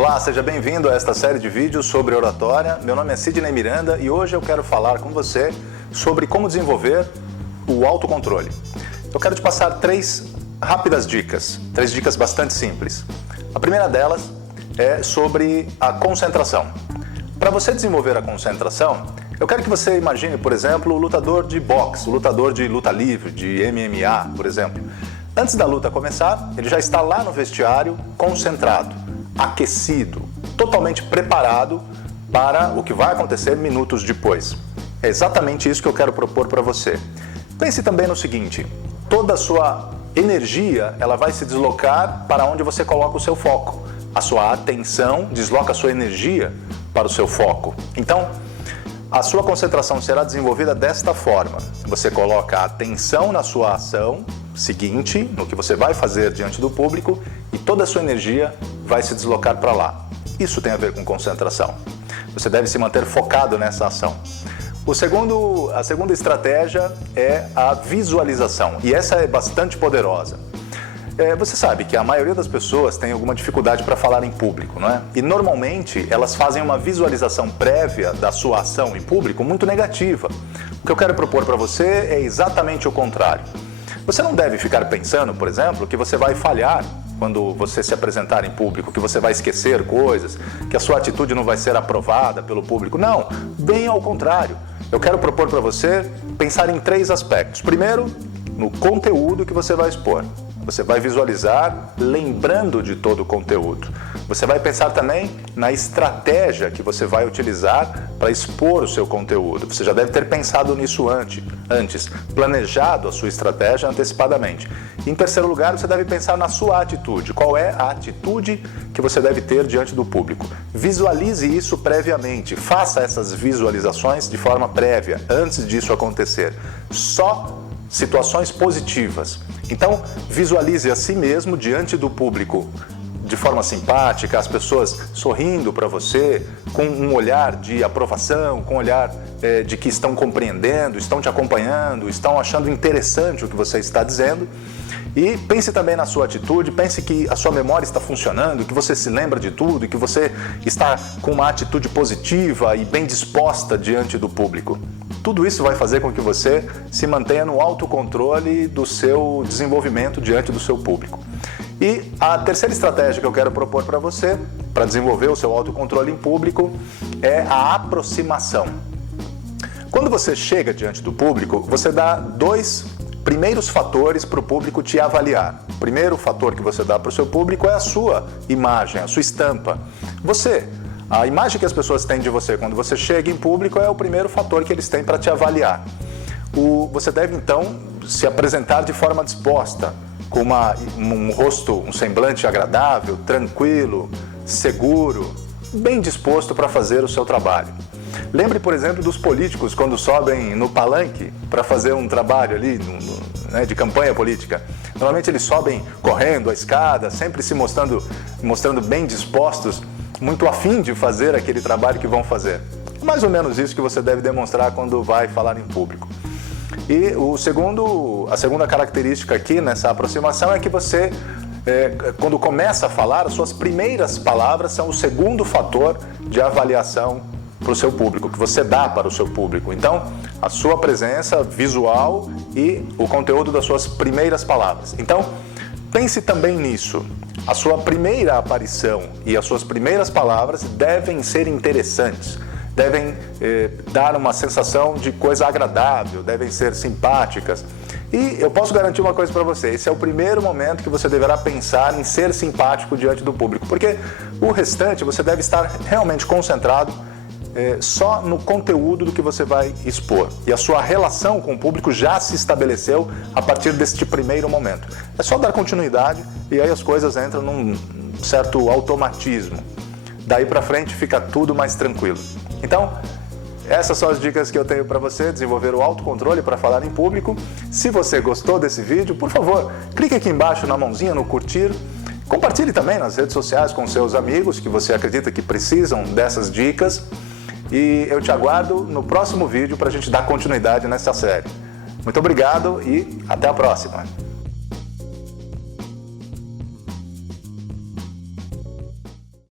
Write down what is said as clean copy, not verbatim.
Olá, seja bem-vindo a esta série de vídeos sobre oratória. Meu nome é Sidney Miranda e hoje eu quero falar com você sobre como desenvolver o autocontrole. Eu quero te passar três rápidas dicas, três dicas bastante simples. A primeira delas é sobre a concentração. Para você desenvolver a concentração, eu quero que você imagine, por exemplo, o lutador de boxe, o lutador de luta livre, de MMA, por exemplo. Antes da luta começar, ele já está lá no vestiário, concentrado, aquecido, totalmente preparado para o que vai acontecer minutos depois. É exatamente isso que eu quero propor para você. Pense também no seguinte, toda a sua energia ela vai se deslocar para onde você coloca o seu foco. A sua atenção desloca a sua energia para o seu foco. Então, a sua concentração será desenvolvida desta forma. Você coloca a atenção na sua ação seguinte, no que você vai fazer diante do público, e toda a sua energia vai se deslocar para lá. Isso tem a ver com concentração. Você deve se manter focado nessa ação. A segunda estratégia é a visualização, e essa é bastante poderosa. Você sabe que a maioria das pessoas tem alguma dificuldade para falar em público, não é? E normalmente elas fazem uma visualização prévia da sua ação em público muito negativa. O que eu quero propor para você é exatamente o contrário. Você não deve ficar pensando, por exemplo, que você vai falhar quando você se apresentar em público, que você vai esquecer coisas, que a sua atitude não vai ser aprovada pelo público. Não, bem ao contrário. Eu quero propor para você pensar em três aspectos. Primeiro, no conteúdo que você vai expor. Você vai visualizar lembrando de todo o conteúdo. Você vai pensar também na estratégia que você vai utilizar para expor o seu conteúdo. Você já deve ter pensado nisso antes, planejado a sua estratégia antecipadamente. E, em terceiro lugar, você deve pensar na sua atitude. Qual é a atitude que você deve ter diante do público? Visualize isso previamente. Faça essas visualizações de forma prévia, antes disso acontecer. Só situações positivas. Então, visualize a si mesmo diante do público de forma simpática, as pessoas sorrindo para você, com um olhar de aprovação, com um olhar de que estão compreendendo, estão te acompanhando, estão achando interessante o que você está dizendo. E pense também na sua atitude, pense que a sua memória está funcionando, que você se lembra de tudo e que você está com uma atitude positiva e bem disposta diante do público. Tudo isso vai fazer com que você se mantenha no autocontrole do seu desenvolvimento diante do seu público. E a terceira estratégia que eu quero propor para você, para desenvolver o seu autocontrole em público, é a aproximação. Quando você chega diante do público, você dá dois primeiros fatores para o público te avaliar. O primeiro fator que você dá para o seu público é a sua imagem, a sua estampa. A imagem que as pessoas têm de você quando você chega em público é o primeiro fator que eles têm para te avaliar. Você deve, então, se apresentar de forma disposta, com um rosto, um semblante agradável, tranquilo, seguro, bem disposto para fazer o seu trabalho. Lembre, por exemplo, dos políticos quando sobem no palanque para fazer um trabalho ali de campanha política. Normalmente eles sobem correndo a escada, sempre se mostrando bem dispostos, muito afim de fazer aquele trabalho que vão fazer. É mais ou menos isso que você deve demonstrar quando vai falar em público. E a segunda característica aqui nessa aproximação é que você, quando começa a falar, as suas primeiras palavras são o segundo fator de avaliação para o seu público, que você dá para o seu público. Então, a sua presença visual e o conteúdo das suas primeiras palavras. Então, pense também nisso. A sua primeira aparição e as suas primeiras palavras devem ser interessantes, devem dar uma sensação de coisa agradável, devem ser simpáticas. E eu posso garantir uma coisa para você, esse é o primeiro momento que você deverá pensar em ser simpático diante do público, porque o restante você deve estar realmente concentrado só no conteúdo do que você vai expor. E a sua relação com o público já se estabeleceu a partir deste primeiro momento. É só dar continuidade e aí as coisas entram num certo automatismo. Daí para frente fica tudo mais tranquilo. Então, essas são as dicas que eu tenho para você desenvolver o autocontrole para falar em público. Se você gostou desse vídeo, por favor, clique aqui embaixo na mãozinha no curtir. Compartilhe também nas redes sociais com seus amigos que você acredita que precisam dessas dicas. E eu te aguardo no próximo vídeo para a gente dar continuidade nessa série. Muito obrigado e até a próxima!